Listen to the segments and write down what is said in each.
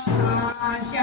Asha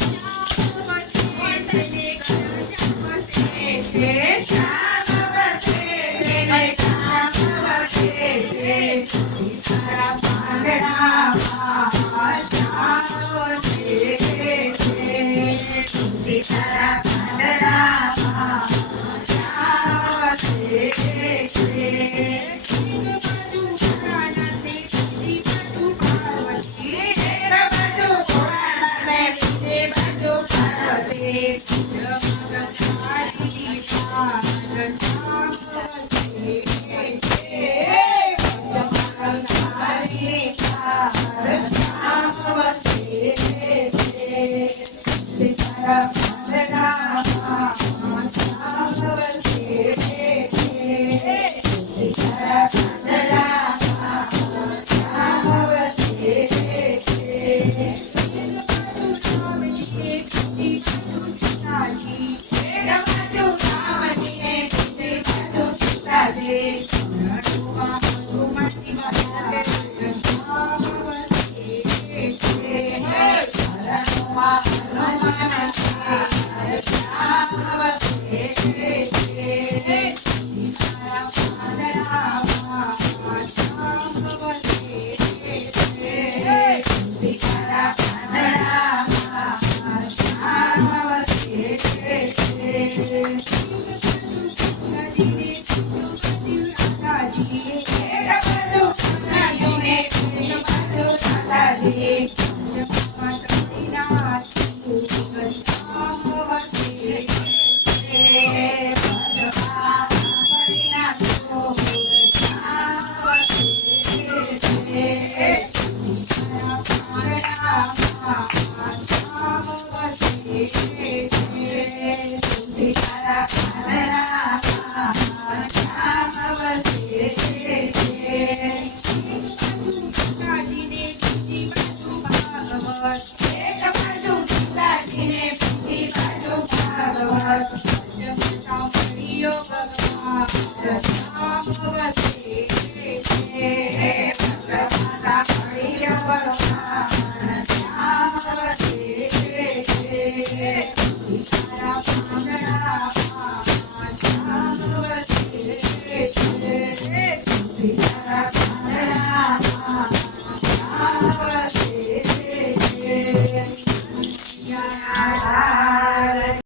Yeah. Yeah.